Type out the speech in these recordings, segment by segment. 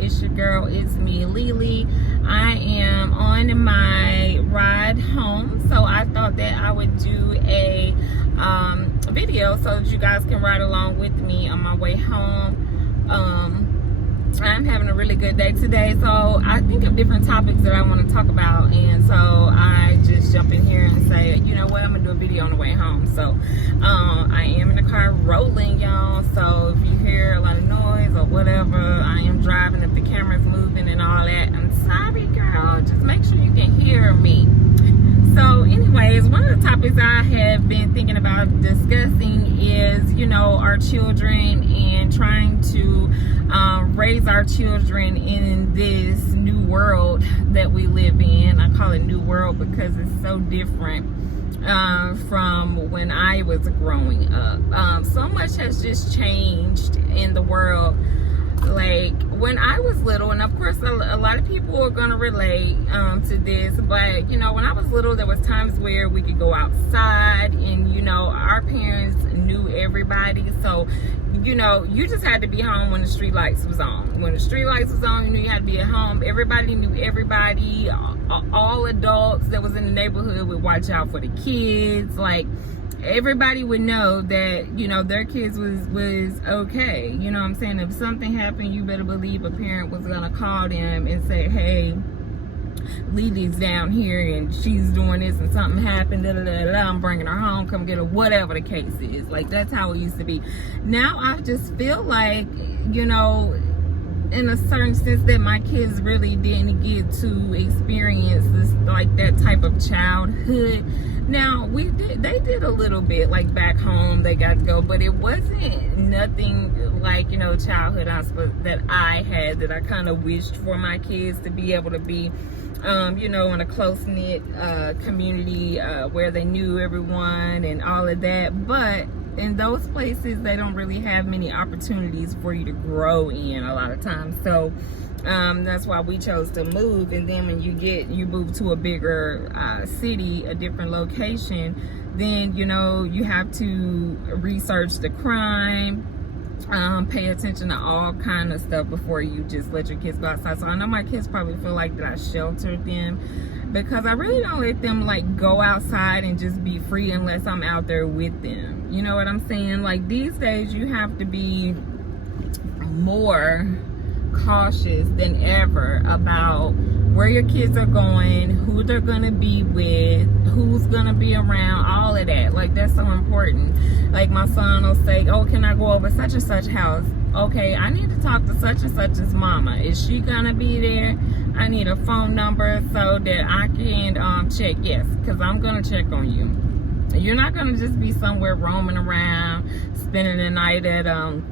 It's your girl, it's me, Lily. I am on my ride home, so I thought that I would do a video so that you guys can ride along with me on my way home. I'm having a really good day today, so I think of different topics that I want to talk about, and so I just jump in here and say, you know what, I'm gonna do a video on the way home. So I am in the car rolling, y'all, so if you hear a lot of noise or whatever, I am driving. If the camera's moving and all that, I'm sorry, girl, just make sure you can hear me. So anyways, one of the topics I have been thinking about discussing is, you know, our children and trying to raise our children in this new world that we live in. I call it new world because it's so different from when I was growing up. So much has just changed in the world. Like when I was little, and of course a lot of people are gonna relate to this, but you know, when I was little, there was times where we could go outside, and you know, our parents knew everybody, so you know, you just had to be home when the street lights was on. When the street lights was on, you knew you had to be at home. Everybody knew everybody. All adults that was in the neighborhood would watch out for the kids. Like everybody would know that, you know, their kids was okay. You know what I'm saying? If something happened, you better believe a parent was gonna call them and say, hey, Lily's down here and she's doing this and something happened, I'm bringing her home, come get her, whatever the case is. Like, that's how it used to be. Now I just feel like, you know, in a certain sense, that my kids really didn't get to experience this, like that type of childhood. Now they did a little bit, like back home they got to go, but it wasn't nothing like, you know, childhood that I had, that I kind of wished for my kids to be able to be, you know, in a close-knit community where they knew everyone and all of that. But in those places, they don't really have many opportunities for you to grow in a lot of times. So that's why we chose to move. And then when you move to a bigger city, a different location, then, you know, you have to research the crime, pay attention to all kind of stuff before you just let your kids go outside. So I know my kids probably feel like that I sheltered them, because I really don't let them like go outside and just be free unless I'm out there with them. You know what I'm saying? Like these days you have to be more cautious than ever about where your kids are going, who they're gonna be with, who's gonna be around, all of that. Like that's so important. Like my son will say, oh, can I go over such and such house? Okay, I need to talk to such and such's mama. Is she gonna be there? I need a phone number so that I can check. Yes, because I'm gonna check on you. You're not gonna just be somewhere roaming around, spending the night at a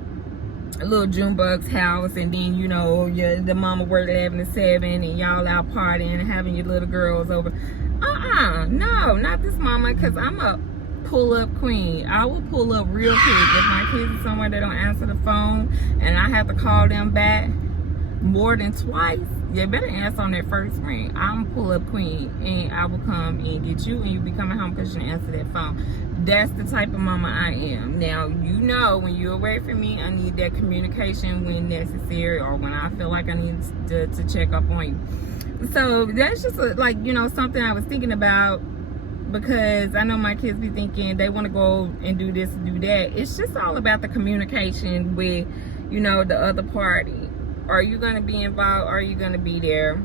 little Junebug's house, and then, you know, the mama worked 11 to 7 and y'all out partying and having your little girls over. No, not this mama, because I'm a pull-up queen. I will pull up real quick. If my kids are somewhere that don't answer the phone and I have to call them back more than twice, you better answer on that first ring. I'm a pull-up queen, and I will come and get you, and you be coming home because you didn't answer that phone. That's the type of mama I am. Now, you know, when you're away from me, I need that communication when necessary, or when I feel like I need to check up on you. So that's just like, you know, something I was thinking about, because I know my kids be thinking they want to go and do this and do that. It's just all about the communication with, you know, the other party. Are you going to be involved? Are you going to be there?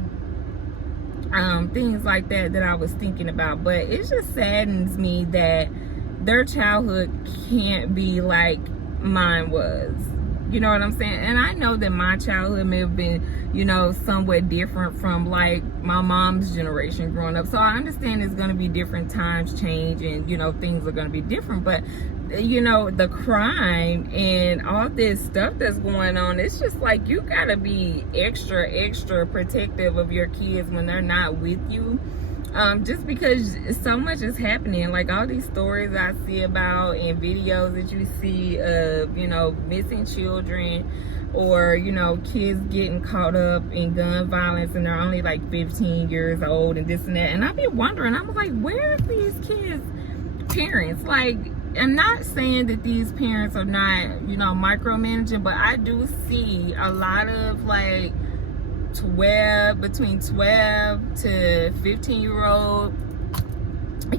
Things like that I was thinking about. But it just saddens me that their childhood can't be like mine was. You know what I'm saying? And I know that my childhood may have been, you know, somewhat different from like my mom's generation growing up. So I understand it's going to be different, times change, and, you know, things are going to be different. But, you know, the crime and all this stuff that's going on, it's just like you got to be extra protective of your kids when they're not with you. Just because so much is happening, like all these stories I see about and videos that you see of, you know, missing children, or, you know, kids getting caught up in gun violence and they're only like 15 years old and this and that. And I've been wondering, I'm like, where are these kids' parents? Like, I'm not saying that these parents are not, you know, micromanaging, but I do see a lot of like between 12 to 15-year-old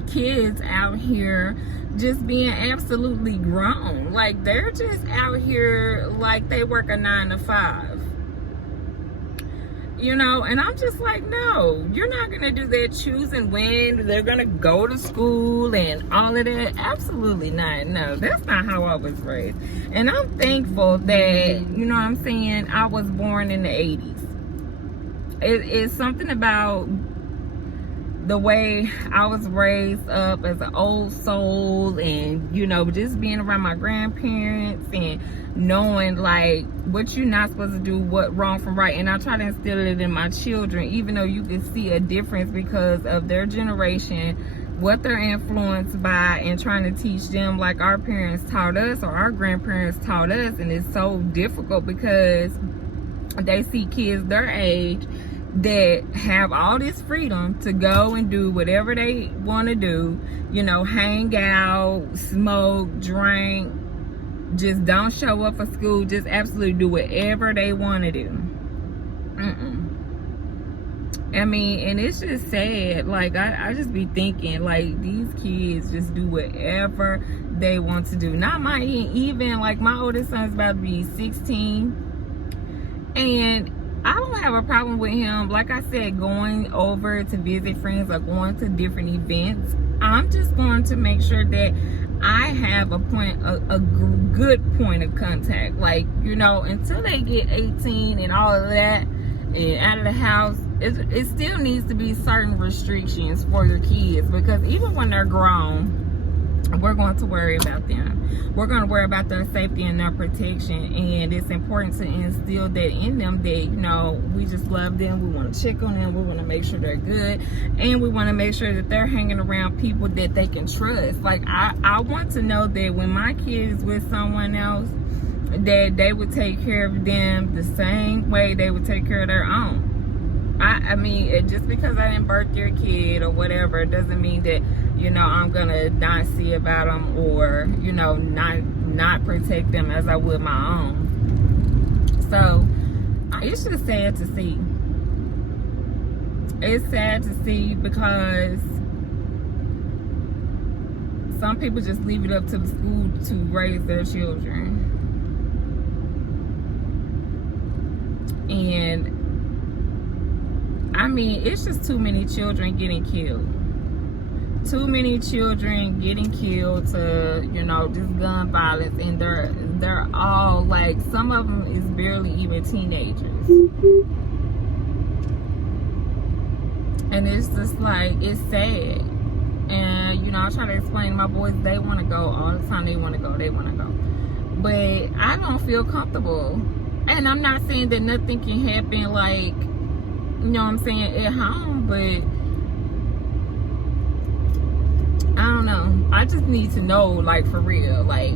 kids out here just being absolutely grown. Like, they're just out here like they work a 9 to 5. You know, and I'm just like, no, you're not gonna do that, choosing when they're gonna go to school and all of that. Absolutely not. No, that's not how I was raised. And I'm thankful that, you know what I'm saying, I was born in the 80s. It's something about the way I was raised up as an old soul, and, you know, just being around my grandparents and knowing like what you're not supposed to do, what wrong from right. And I try to instill it in my children, even though you can see a difference because of their generation, what they're influenced by, and trying to teach them like our parents taught us or our grandparents taught us. And it's so difficult because they see kids their age that have all this freedom to go and do whatever they want to do, you know, hang out, smoke, drink, just don't show up for school, just absolutely do whatever they want to do. I mean, and it's just sad. Like, I just be thinking, like, these kids just do whatever they want to do. Not my, even, like, my oldest son's about to be 16. And I don't have a problem with him, like I said, going over to visit friends or going to different events. I'm just going to make sure that I have a good point of contact. Like, you know, until they get 18 and all of that and out of the house, it still needs to be certain restrictions for your kids, because even when they're grown, we're going to worry about them. We're going to worry about their safety and their protection, and it's important to instill that in them, that, you know, we just love them, we want to check on them, we want to make sure they're good, and we want to make sure that they're hanging around people that they can trust. Like, I want to know that when my kid is with someone else, that they would take care of them the same way they would take care of their own. I mean, just because I didn't birth your kid or whatever, it doesn't mean that, you know, I'm gonna not see about them, or, you know, not protect them as I would my own. So it's just sad to see. It's sad to see because some people just leave it up to the school to raise their children. And I mean, it's just too many children getting killed. Too many children getting killed to, you know, just gun violence, and they're all like, some of them is barely even teenagers. And it's just like, it's sad. And, you know, I try to explain to my boys, they want to go all the time. They want to go. But I don't feel comfortable. And I'm not saying that nothing can happen, like, you know what I'm saying, at home, but I don't know. I just need to know, like, for real. Like,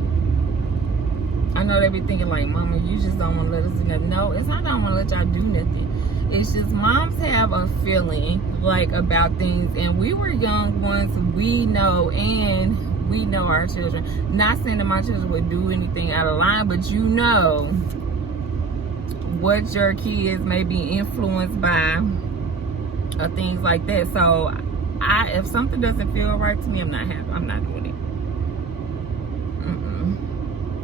I know they be thinking, like, Mama, you just don't want to let us do nothing. No, it's not that I don't want to let y'all do nothing. It's just moms have a feeling, like, about things. And we were young ones. We know, and we know our children. Not saying that my children would do anything out of line, but you know what your kids may be influenced by, or things like that. So if something doesn't feel right to me, I'm not doing it.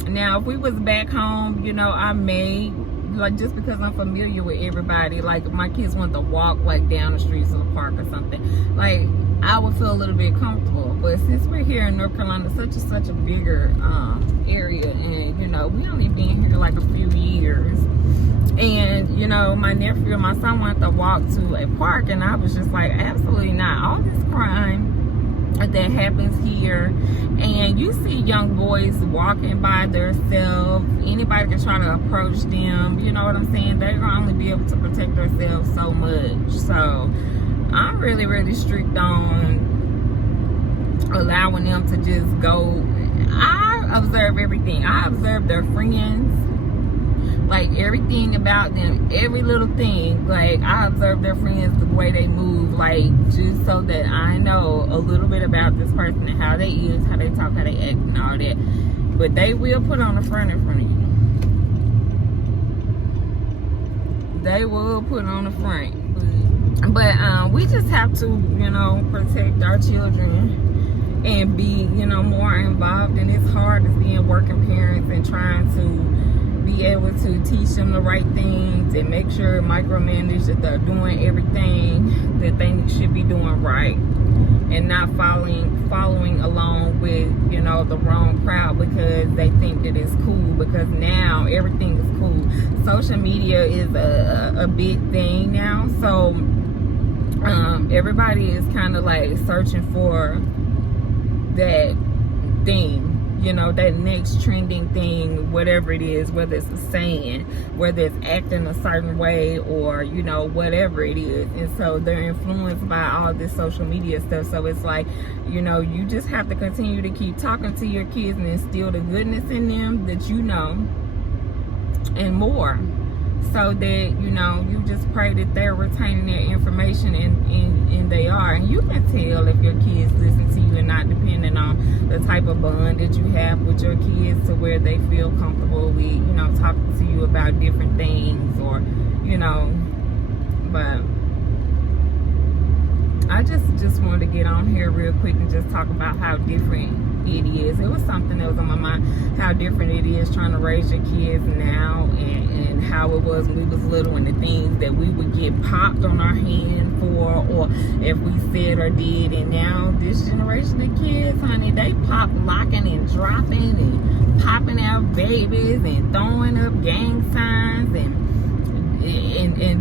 Now, if we was back home, you know, I may, like, just because I'm familiar with everybody, like, if my kids want to walk, like, down the streets of the park or something, like, I would feel a little bit comfortable. But since we're here in North Carolina, such a bigger area, and, you know, we only been here like a few years, and, you know, my nephew and my son wanted to walk to a park, and I was just like, absolutely not. All this crime that happens here, and you see young boys walking by themselves, anybody can try to approach them, you know what I'm saying? They're gonna only be able to protect themselves so much. So I'm really, really strict on allowing them to just go. I observe everything. I observe their friends, like, everything about them, every little thing. Like, I observe their friends, the way they move, like, just so that I know a little bit about this person and how they is, how they talk, how they act, and all that. But they will put on the front in front of you. they will put on the front. But we just have to, you know, protect our children and be, you know, more involved. And it's hard as being working parents and trying to be able to teach them the right things and make sure, micromanage that they're doing everything that they should be doing right, and not following along with, you know, the wrong crowd because they think that it's cool, because now everything is cool. Social media is a big thing now, so everybody is kind of like searching for that thing, you know, that next trending thing, whatever it is, whether it's a saying, whether it's acting a certain way, or, you know, whatever it is. And so they're influenced by all this social media stuff. So it's like, you know, you just have to continue to keep talking to your kids and instill the goodness in them that you know, and more, so that, you know, you just pray that they're retaining their information, and they are. And you can tell if your kids listen to you and not depending on the type of bond that you have with your kids, to where they feel comfortable with, you know, talking to you about different things, or, you know. But I just wanted to get on here real quick and just talk about how different it is. It was something that was on my mind, how different it is trying to raise your kids now, and how it was when we was little, and the things that we would get popped on our hand for, or if we said or did. And now this generation of kids, honey, they pop locking and dropping and popping out babies and throwing up gang signs and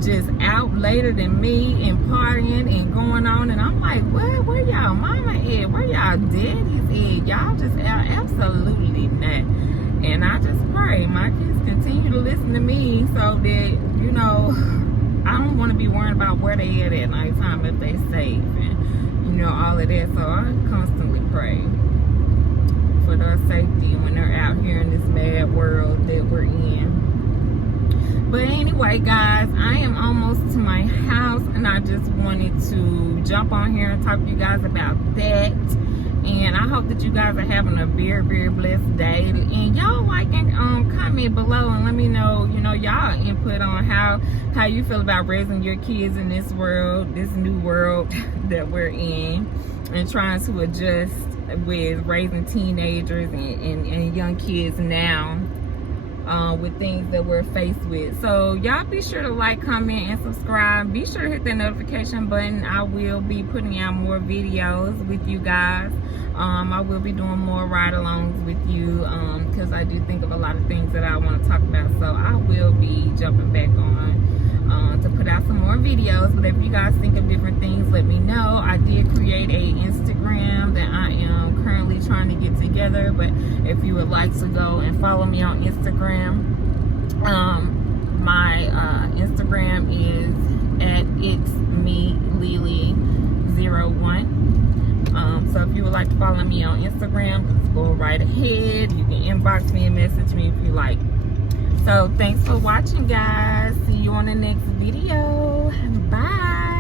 just out later than me and partying and going on. And I'm like, what? Where y'all mama at? Where y'all daddies at? Y'all just absolutely not. And I just pray my kids continue to listen to me, so that, you know, I don't want to be worrying about where they at nighttime, if they safe, and, you know, all of that. So I constantly pray for their safety when they're out here in this mad world that we're in. But anyway, guys, I am almost to my house, and I just wanted to jump on here and talk to you guys about that. And I hope that you guys are having a very, very blessed day. And y'all like and comment below and let me know, you know, y'all input on how you feel about raising your kids in this world, this new world that we're in, and trying to adjust with raising teenagers and young kids now. With things that we're faced with. So y'all be sure to like, comment, and subscribe. Be sure to hit that notification button. I will be putting out more videos with you guys. I will be doing more ride-alongs with you, because I do think of a lot of things that I want to talk about. So I will be jumping back on to put out some more videos. But if you guys think of different things, let me know. I did create a Instagram that I am currently trying to get together, but if you would like to go and follow me on Instagram, my Instagram is at itsmelily01. So if you would like to follow me on Instagram, just go right ahead. You can inbox me and message me if you like. So thanks for watching, guys. See you on the next video. Bye.